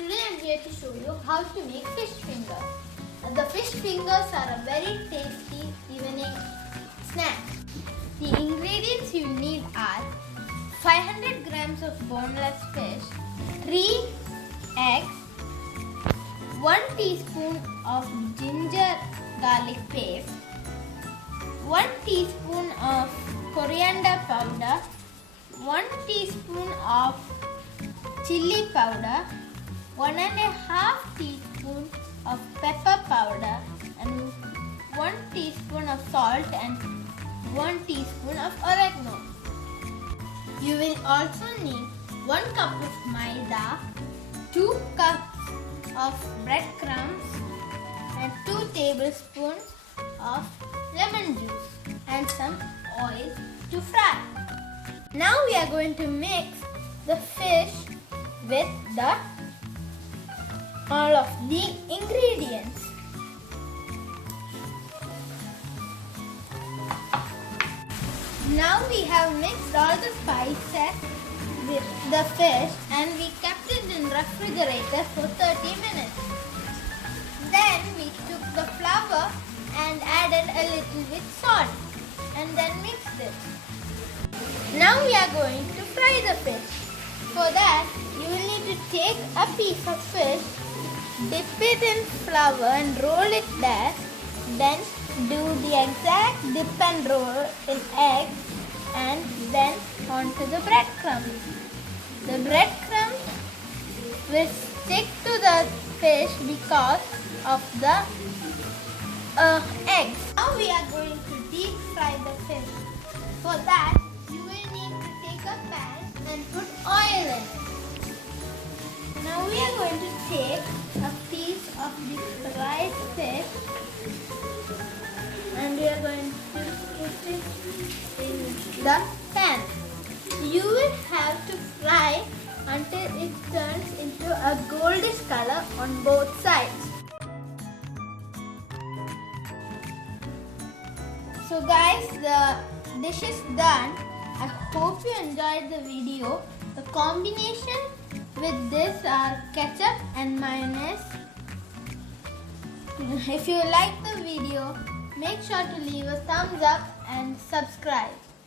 Today I am here to show you how to make fish fingers. The fish fingers are a very tasty evening snack. The ingredients you need are 500 grams of boneless fish, 3 eggs, 1 teaspoon of ginger garlic paste, 1 teaspoon of coriander powder, 1 teaspoon of chili powder, 1.5 teaspoon of pepper powder, and 1 teaspoon of salt and 1 teaspoon of oregano. You will also need 1 cup of maida, 2 cups of breadcrumbs, and 2 tablespoons of lemon juice and some oil to fry. Now we are going to mix the fish with all of the ingredients. Now we have mixed all the spices with the fish and we kept it in refrigerator for 30 minutes. Then we took the flour and added a little bit salt and then mixed it. Now we are going to fry the fish. For that, you will need to take a piece of fish, dip it in flour and roll it there. Then do the exact dip and roll in egg and then onto the breadcrumbs. The breadcrumbs will stick to the fish because of the eggs. Now we are going to deep fry the fish. For that, you will need to take a pan and put oil in it. Now we are going to take a piece of the fried fish and we are going to put it in the pan. You will have to fry until it turns into a goldish color on both sides. So guys, the dish is done. I hope you enjoyed the video. The combination with this are ketchup and mayonnaise. If you like the video, make sure to leave a thumbs up and subscribe.